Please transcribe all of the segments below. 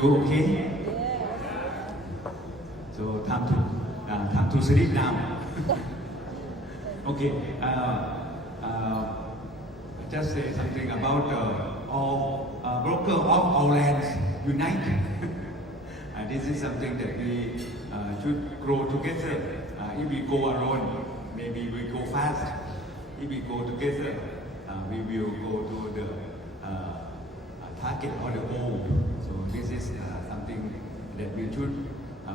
You okay? So time to sleep now. Okay. Just say something about all broker of all lands unite. This is something that we should grow together. If we go alone, maybe we go fast. If we go together, we will go to the target or the goal. So this is something that we should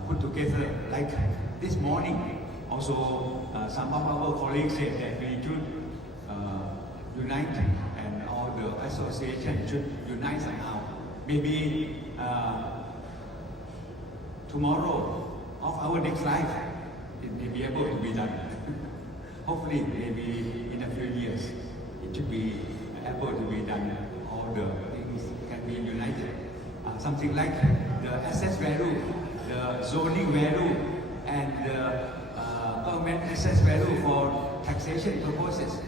put together. Like this morning, also some of our colleagues said that we should unite, and all the association should unite somehow. Maybe tomorrow of our next life, it may be able to be done. Hopefully, maybe in a few years, it should be able to be done. All the things can be united. Something like the asset value, the zoning value, and the government asset value for taxation purposes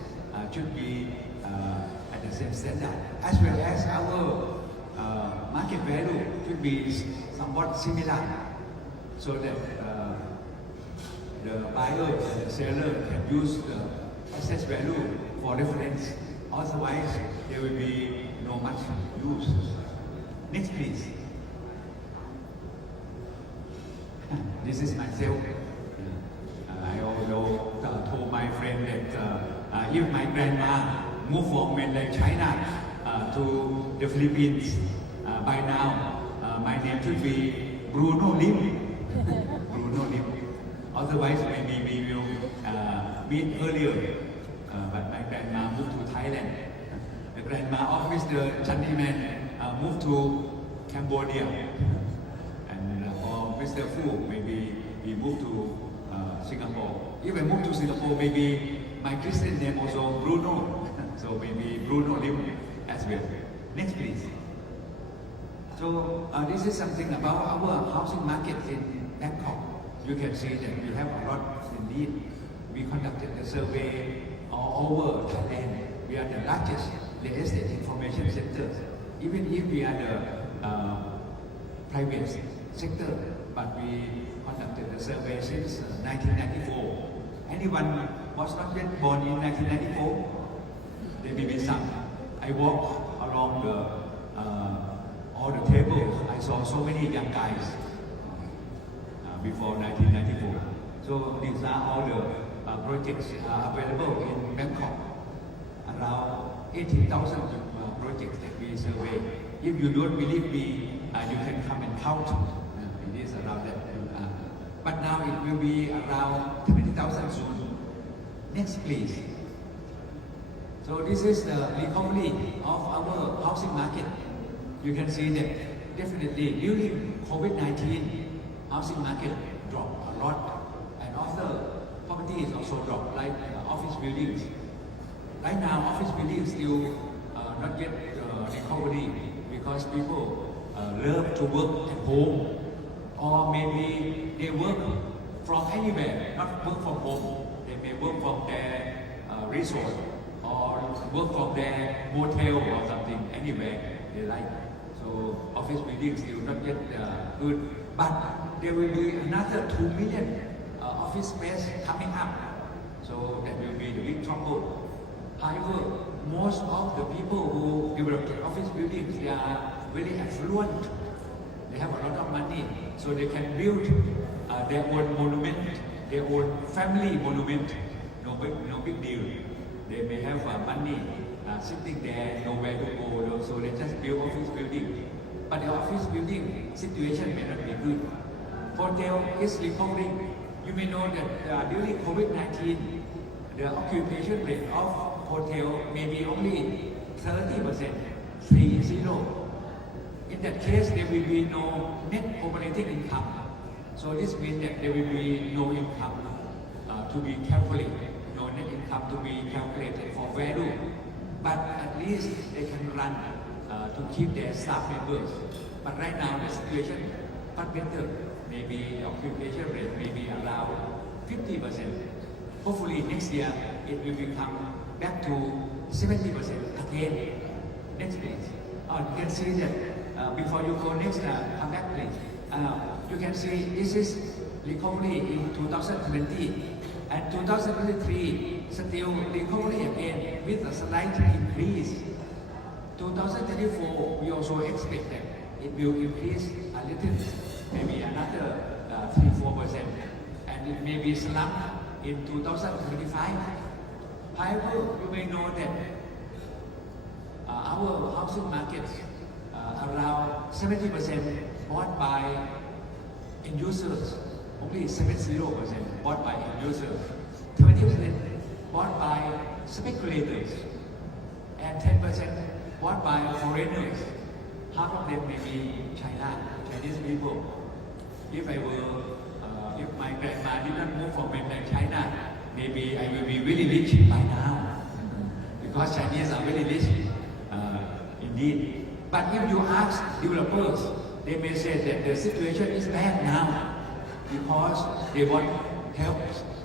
should be at the same standard, as well as our market value should be somewhat similar, so that the buyer and the seller can use the asset value for reference. Otherwise, there will be no much use. Next, please. This is myself. I also told my friend that if my grandma moved from mainland China to the Philippines, by now my name should be Bruno Lim. Bruno Lim. Otherwise, maybe we will meet earlier. But my grandma moved to Thailand. The grandma of Mr. Chandiman moved to Cambodia. And for Mr. Fu, maybe he moved to Singapore. If I move to Singapore, maybe my Christian name also Bruno. So maybe Bruno Lim as well. Next, please. So this is something about our housing market in Bangkok. You can see that we have a lot in need. We conducted a survey all over Thailand. We are the largest real estate information center. Even if we are the private sector, but we conducted the survey since 1994. Anyone was not yet born in 1994? There may be some. I walked along all the tables. I saw so many young guys before 1994. So these are all the projects available in Bangkok. Around 18,000 projects that we survey. If you don't believe me, you can come and count. It is around that. But now it will be around 20,000 soon. Next, please. So this is the recovery of our housing market. You can see that definitely during COVID-19, housing market dropped a lot, and also property is also dropped, like office buildings. Right now, office buildings still not yet recovery, because people love to work at home, or maybe they work from anywhere, not work from home. They may work from their resort, or work from their motel or something, anywhere they like. So office buildings still not yet good, but there will be another 2 million office space coming up. So that will be the big trouble. However, most of the people who develop office buildings, they are very affluent. They have a lot of money, so they can build their own monument, their own family monument. No big deal. They may have money sitting there, nowhere to go, so they just build office building. But the office building situation may not be good. Hotel is recovering. You may know that during COVID-19, the occupation rate of hotel may be only 30%, 30. In that case, there will be no net operating income. So this means that there will be no income to be calculated, no net income to be calculated for value. But at least they can run to keep their staff members. But right now, the situation not better. Maybe the occupation rate may be around 50%. Hopefully next year it will become back to 70% again. Next, please. You can see that before you go next, come back please. You can see this is recovery in 2020 and 2023 still recovery again with a slight increase. 2024 we also expect that it will increase a little, maybe another 3-4%, and it may be slump in 2025. However, you may know that our housing markets around 70% bought by end users, only 70% bought by end users, 20% bought by speculators, and 10% bought by foreigners. Half of them may be Chinese people. If I were, if my grandma did not move from mainland China, maybe I will be really rich by now, because Chinese are very rich, indeed. But if you ask developers, they may say that the situation is bad now because they want help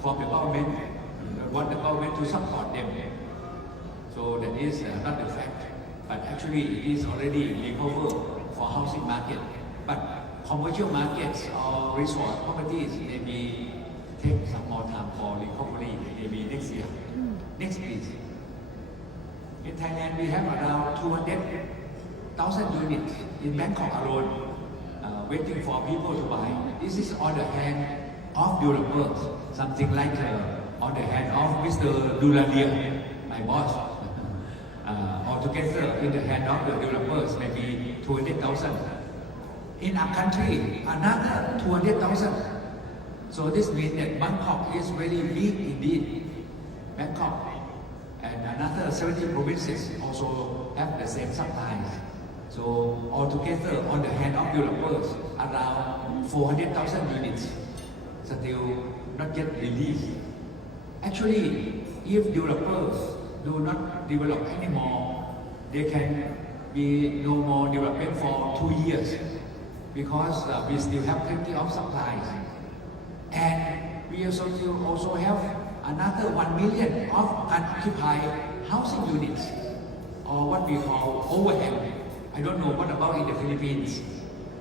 from the government, they want the government to support them. So that is not the fact, but actually it is already recovered for housing market. But commercial markets or resort properties maybe take some more time for recovery, maybe next year. Next please. In Thailand we have around 200,000 units in Bangkok alone, waiting for people to buy. This is on the hand of developers, something like on the hand of Mr. Duladia, my boss. Altogether, in the hand of the developers, maybe 200,000. In our country, another 200,000. So this means that Bangkok is very big indeed. Bangkok and another 70 provinces also have the same supplies. So altogether, on the hand of developers, around 400,000 units still not yet released. Actually, if developers do not develop anymore, there can be no more development for 2 years, because we still have plenty of supplies. And we also have another 1 million of unoccupied housing units, or what we call overhang. I don't know what about in the Philippines,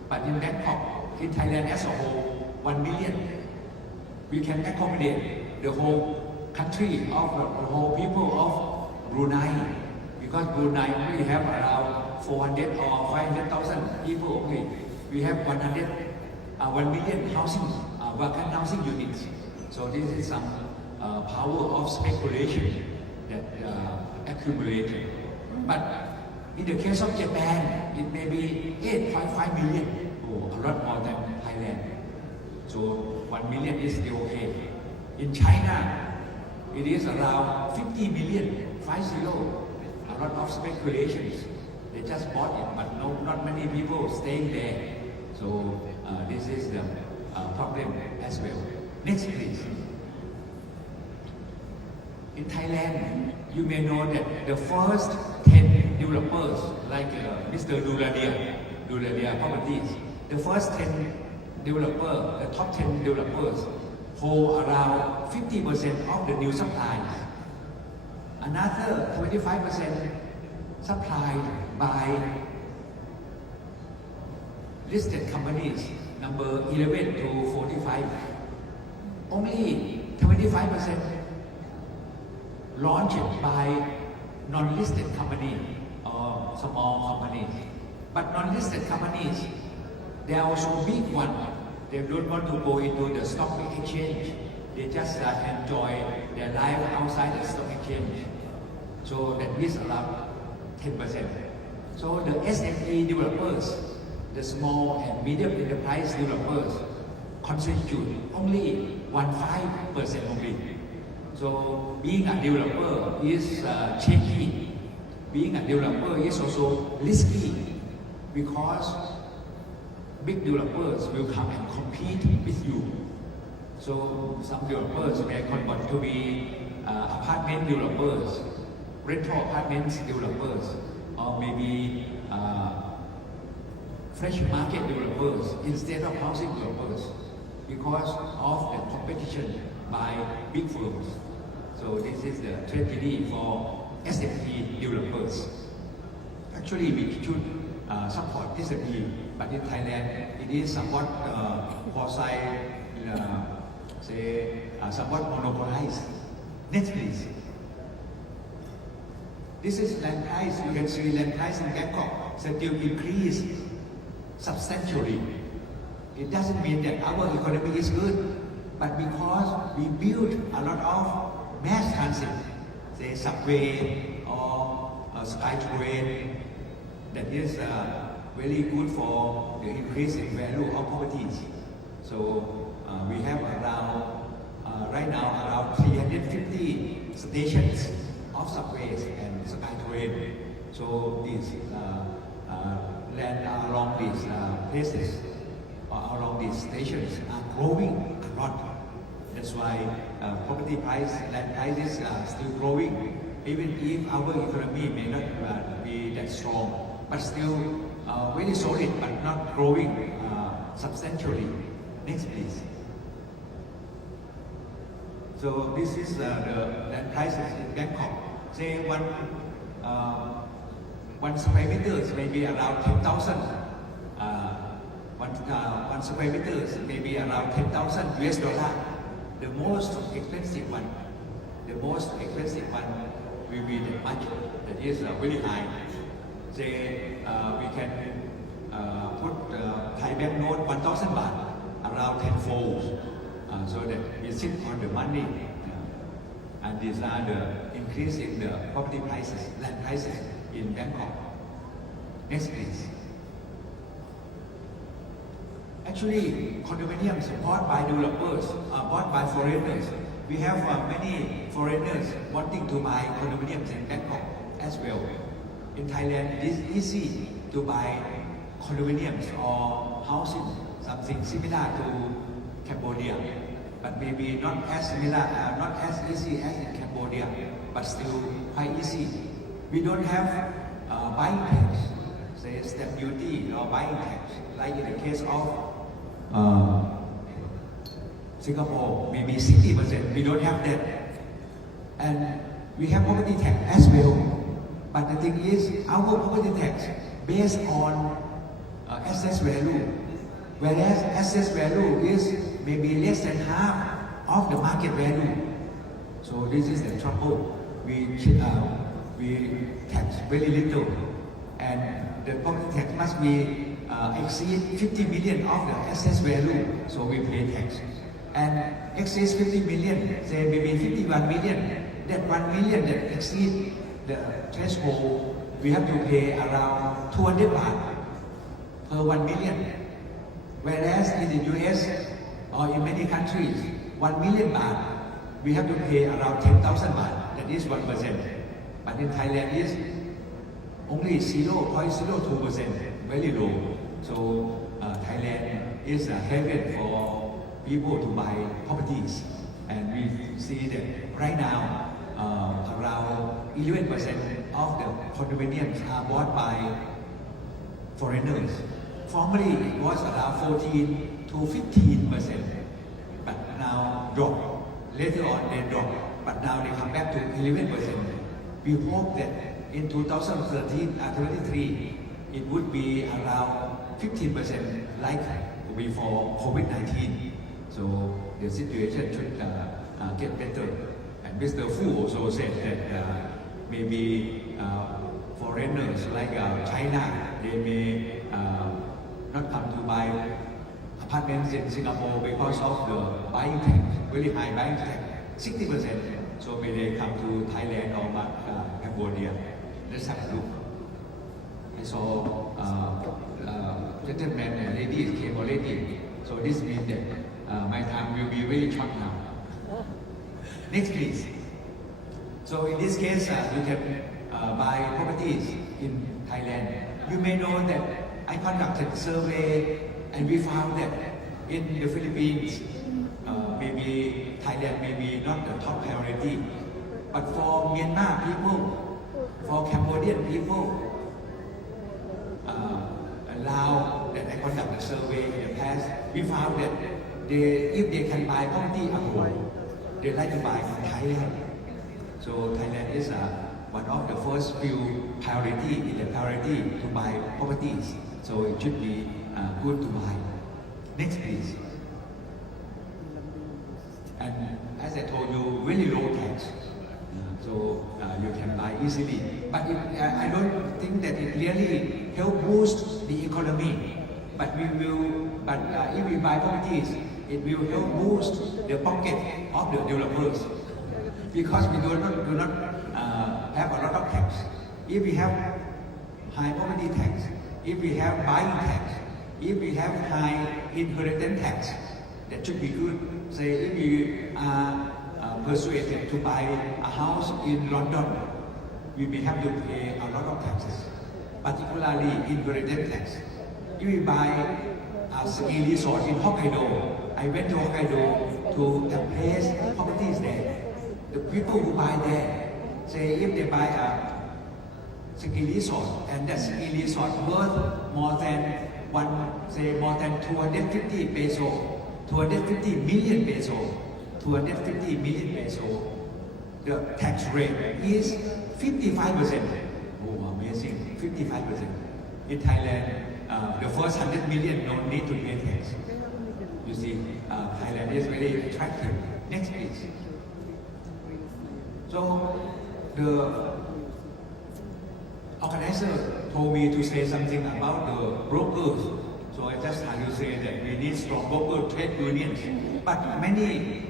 but in Bangkok, in Thailand as a whole, 1 million. We can accommodate the whole country of the whole people of Brunei, because Brunei only have around 400 or 500,000 people only. We have 1 million housing, vacant housing units. So this is some power of speculation that accumulated. But in the case of Japan, it may be 8.5 million, a lot more than Thailand. So 1 million is still okay. In China, it is around 50 million, 50. A lot of speculations. They just bought it, but not many people staying there. So this is the problem as well. Next please. In Thailand, you may know that the first 10 developers, like Mr. Duladia Properties, the first 10 developers, the top 10 developers, hold around 50% of the new supply. Another 25% supplied by listed companies, number 11 to 45. Only 25% launched by non-listed companies or small companies. But non-listed companies, they are also big ones. They don't want to go into the stock exchange. They just enjoy their life outside the stock exchange. So that is around 10%. So the SME developers, the small and medium enterprise developers, constitute only 15% only. So being a developer is tricky. Being a developer is also risky, because big developers will come and compete with you. So some developers may convert to be apartment developers, rental apartments developers, or maybe fresh market developers instead of housing developers, because of the competition by big firms. So this is the tragedy for SME developers. Actually, we should support PRESFI, but in Thailand it is somewhat quasi, somewhat monopolized. Next, please. This is land price. You can see land price in Bangkok still increase substantially. It doesn't mean that our economy is good, but because we build a lot of mass transit, say subway or sky train, that is very good for the increase in value of properties. So we have around, right now, around 350 stations of subways and sky train. So these land along these places or along these stations are growing a lot. That's why property price, land prices are still growing, even if our economy may not be that strong, but still very solid, but not growing substantially. Next, please. So this is the land prices in Bangkok. Say one square meters may be around 10,000. One square meters may be around 10,000 US dollar. The most expensive one will be that much. That is very high. Say we can put Thai bank note 1,000 baht around 10 folds, so that we sit on the money. And these are the increase in the property prices, land prices in Bangkok. Next, please. Actually, condominiums bought by developers, bought by foreigners. We have many foreigners wanting to buy condominiums in Bangkok as well. In Thailand, it is easy to buy condominiums or housing, something similar to Cambodia, but maybe not as similar, not as easy as in Cambodia, but still quite easy. We don't have buying tax, say stamp duty or buying tax, like in the case of Singapore, maybe 60%. We don't have that, and we have property tax as well. But the thing is, our property tax based on assessed value, whereas assessed value is maybe less than half of the market value. So this is the trouble. We tax very little, and the property tax must be exceed 50 million of the assessed value, so we pay tax. And exceeds 50 million, say maybe 51 million, that 1 million that exceed the threshold, we have to pay around 200 baht per 1 million. Whereas in the US or in many countries, 1 million baht, we have to pay around 10,000 baht, that is 1%. But in Thailand is only 0.02%, very low. So Thailand is a haven for people to buy properties. And we see that right now, around 11% of the condominiums are bought by foreigners. Formerly, it was around 14 to 15%, but now drop. Later on, they drop, but now they come back to 11%. We hope that in 2023, it would be around 15% like before COVID-19. So the situation should get better. And Mr. Fu also said that maybe foreigners like China, they may not come to buy apartments in Singapore because of the buying tax, very high buying tax, 60%. So may they come to Thailand or Cambodia. Let's have a look. I saw gentlemen and ladies came already. So this means that my time will be very short now. Next, please. So in this case, you can buy properties in Thailand. You may know that I conducted a survey and we found that in the Philippines, maybe Thailand may be not the top priority, but for Myanmar people, for Cambodian people, Lao that I conducted a survey in the past, we found that if they can buy property abroad, they like to buy from Thailand. So Thailand is one of the first few priority in the priority to buy properties. So it should be good to buy. Next, please. And as I told you, very low tax. So you can buy easily. But I don't think that it really help boost the economy. But if we buy properties, it will help boost the pocket of the developers. Because we do not have a lot of tax. If we have high property tax, if we have buying tax, if we have high inheritance tax, that should be good. Say if we are persuaded to buy a house in London, we may have to pay a lot of taxes, particularly inheritance tax. If we buy a ski resort in Hokkaido, I went to Hokkaido to appraise properties there. The people who buy there, say if they buy a ski resort and that ski resort worth more than 250 peso, 250 million peso, 250 million peso, the tax rate is 55%. Oh, amazing, 55%. In Thailand, the first 100 million don't need to pay tax. You see, Thailand is very attractive. Next, please. So, the organizer told me to say something about the brokers. So I just had to say that we need strong broker trade unions. But many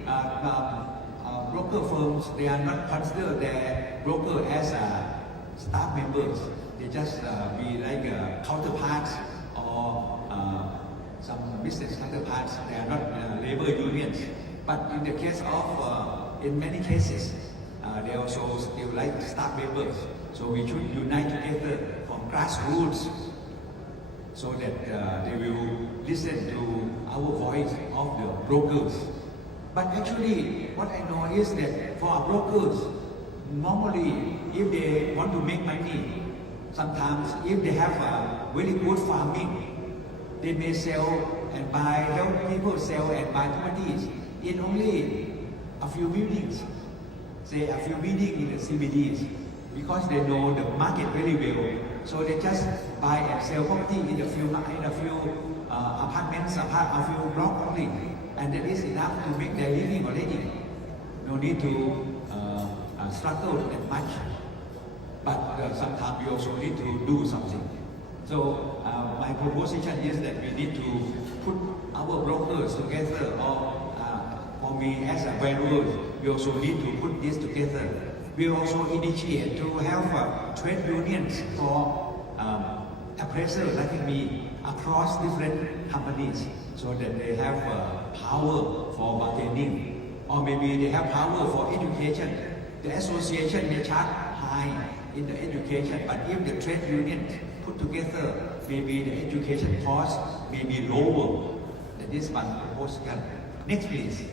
broker firms, they are not consider their broker as staff members. They just be like counterparts or some business counterparts. They are not labor unions. But in the case of, in many cases, they also still like staff members. So we should unite together from grassroots so that they will listen to our voice of the brokers. But actually, what I know is that for our brokers, normally, if they want to make money, sometimes if they have a very good farming, they may sell and buy, help people sell and buy properties in only a few buildings, say a few buildings in the CBDs, because they know the market very well. So they just buy and sell property in a few apartments, a few blocks only, and that is enough to make their living already. No need to struggle that much. But sometimes we also need to do something. So my proposition is that we need to put our brokers together, or for me as a valuer, we also need to put this together. We also initiate to have trade unions for appraisers like me across different companies, so that they have power for bargaining, or maybe they have power for education. The association may charge high in the education, but if the trade unions put together, maybe the education cost may be lower. That is one proposal. Next, please.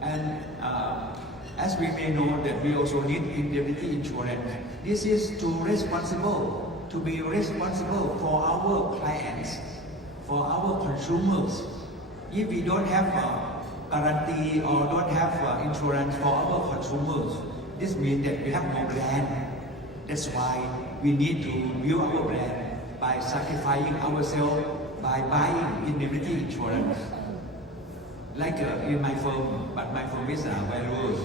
And as we may know that we also need indemnity insurance. This is to be responsible for our clients, for our consumers. If we don't have guarantee or don't have insurance for our consumers, this means that we have no brand. That's why we need to build our brand by sacrificing ourselves by buying indemnity insurance. Like in my firm, but my firm is valuers.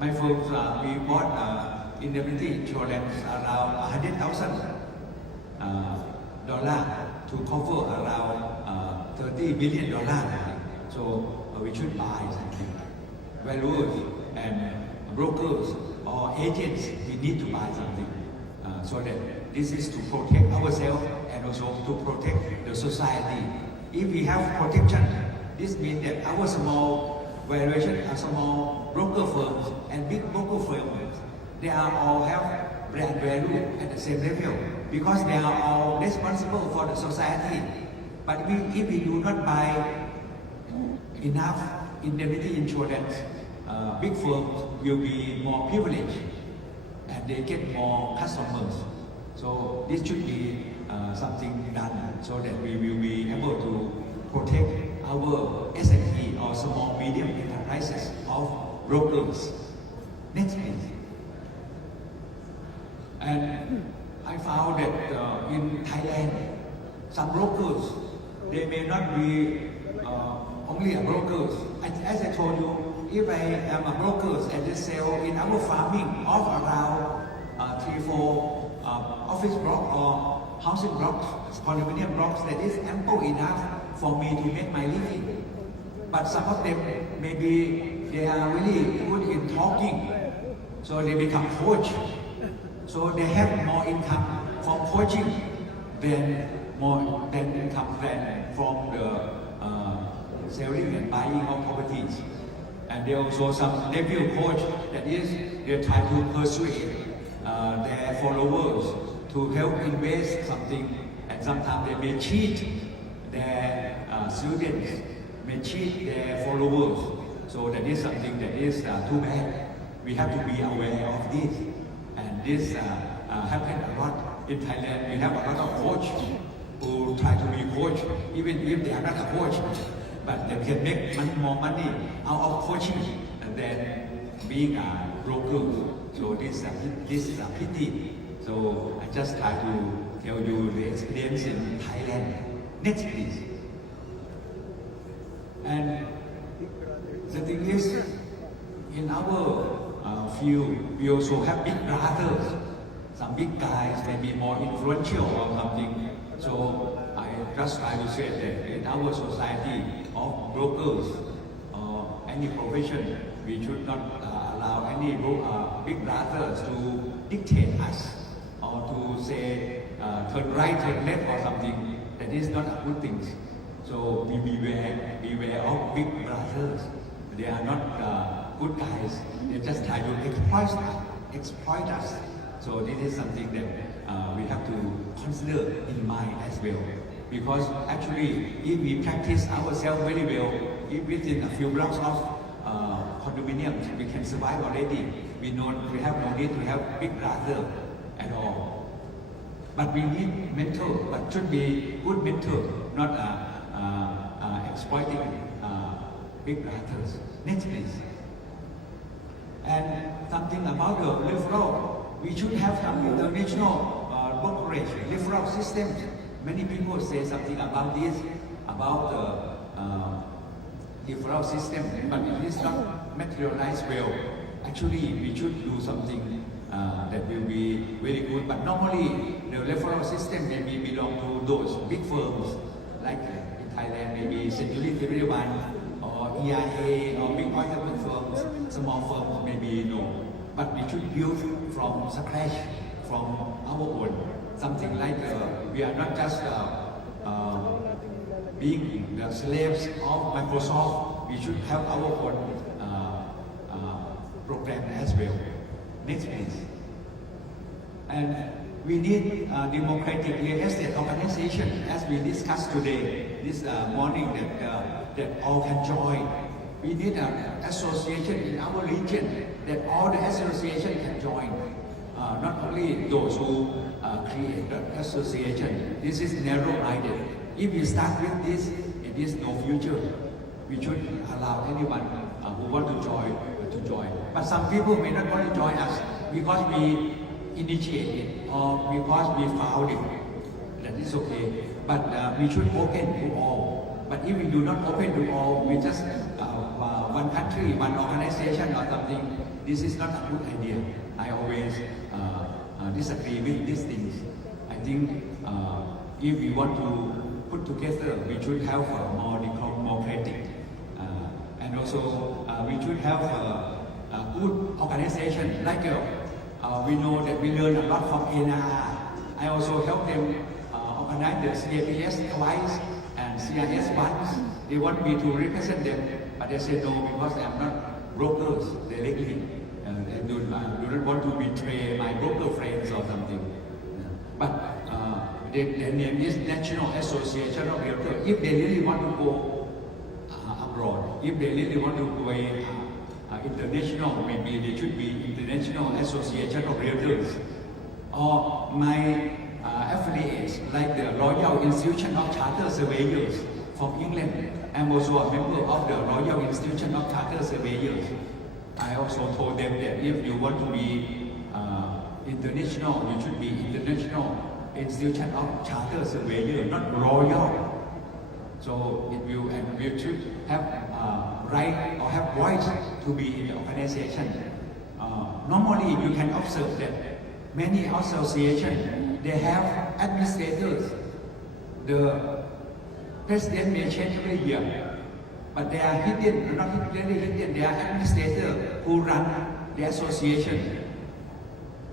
My firm, we bought indemnity insurance around $100,000 to cover around $30 million. So we should buy something. Valuers and brokers or agents, we need to buy something. So that this is to protect ourselves and also to protect the society. If we have protection, this means that our small valuation, small broker firms and big broker firms, they are all have brand value at the same level because they are all responsible for the society. But if we do not buy enough indemnity insurance, big firms will be more privileged and they get more customers. So this should be something done so that we will be able to protect our SME or small medium enterprises of brokers. Next, please. And I found that in Thailand, some brokers, they may not be only a brokers. As I told you, if I am a broker and just sell in our farming of around 3-4 office block or housing blocks, condominium blocks, that is ample enough for me to make my living. But some of them, maybe they are really good in talking, so they become coach. So they have more income from coaching than income than from the selling and buying of properties. And there also some debut coach, that is, they try to persuade their followers to help invest something, and sometimes they may cheat their students, may cheat their followers. So that is something that is too bad. We have to be aware of this. And this happens a lot in Thailand. We have a lot of coach who try to be coach, even if they are not a coach, but they can make more money out of coaching than being a broker. So this is a pity. So I just try to tell you the experience in Thailand. Next, please. And the thing is, in our field, we also have big brothers. Some big guys may be more influential or something. So I just try to say that in our society of brokers or any profession, we should not allow any big brothers to dictate us or to say turn right, turn left or something. That is not a good thing. So we beware of big brothers. They are not good guys. They just try to exploit us. So this is something that we have to consider in mind as well. Because actually, if we practice ourselves very well, if within a few blocks of condominiums, we can survive already. We have no need to have big brother at all. But we need mentor, but should be good mentor, not exploiting big brothers. Next, please. And something about the referral. We should have some international brokerage referral systems. Many people say something about this, about the referral system, but it is not materialized well. Actually, we should do something that will be very good. But normally, the referral system maybe belong to those big firms, like in Thailand, maybe Century 31 or EIA or big oil firms. Small firms maybe no. But we should build from scratch, from our own. Something like we are not just being the slaves of Microsoft. We should have our own program as well. Next, please. And we need a democratic real estate organization, as we discussed today, this morning, that all can join. We need an association in our region that all the association can join. Not only those who create the association. This is narrow-minded. If we start with this, it is no future. We should allow anyone who want to join. But some people may not want to join us because we initiate it or because we found it. That is okay. But we should open to all. But if we do not open to all, we just one country, one organization or something, this is not a good idea. I always disagree with these things. I think if we want to put together, we should have more democratic. And also, we should have a good organization. Like we know that we learn a lot from NRR. I also help them organize the CAPS twice and CIS once. They want me to represent them, but they say no because I'm not brokers directly. They do not want to betray my broker friends or something. But their name is National Association of Realtors. If they really want to go abroad, if they really want to go international, maybe they should be International Association of Realtors. Or my affiliates, like the Royal Institution of Chartered Surveyors from England. I'm also a member of the Royal Institution of Chartered Surveyors. I also told them that if you want to be international. You should be international institution of charter surveyor, not royal. So it will, and we should have right or have voice to be in the organization. Normally, you can observe that many associations, they have administrators. The president may change every year, but they are hidden, not really hidden, they are administrators who run the association.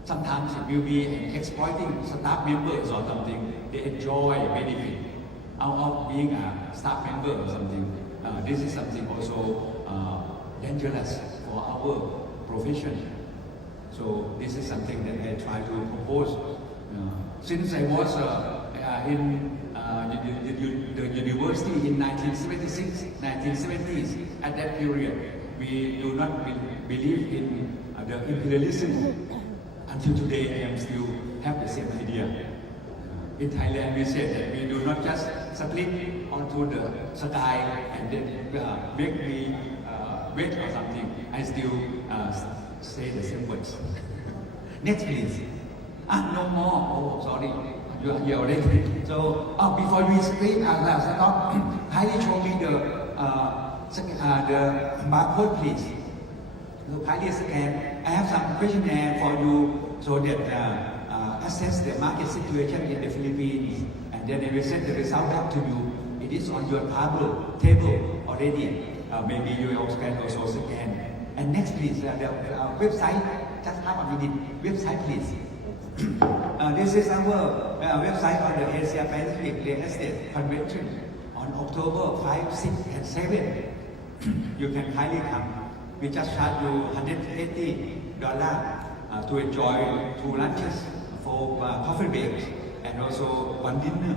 Sometimes it will be exploiting staff members or something. They enjoy benefit out of being a staff member or something. This is something also dangerous for our profession. So this is something that I try to propose. Since I was in the university in 1976, 1970s, at that period, we do not believe in the imperialism. Until today, I am still have the same idea. In Thailand, we say that we do not just split onto the sky and then make me wet or something. I still say the same words. Next, please. No more. Oh, sorry. You are here already. So, before we speak, stop. Kindly show me the barcode, please. So, kindly scan. I have some questionnaire for you so that assess the market situation in the Philippines, and then I will send the result back to you. It is on your table already. Maybe you can also scan. And next, please, the website. Just have a minute. Website, please. This is our website on the Asia Pacific Real Estate Convention on October 5, 6, and 7. You can kindly come. We just charge you $180 to enjoy 2 lunches, 4 coffee breaks, and also 1 dinner.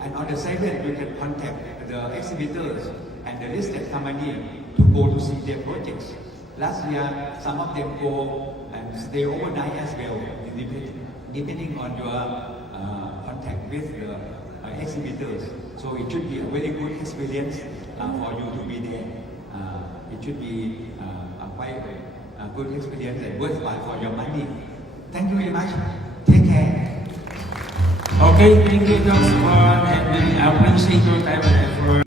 And on the 7th, you can contact the exhibitors and the listed company to go to see their projects. Last year, some of them go and stay overnight as well, depending on your contact with the exhibitors. So it should be a very good experience for you to be there. It should be quite a good experience and worthwhile for your money. Thank you very much. Take care. Okay, thank you, Dr. Sopon, and we appreciate your time.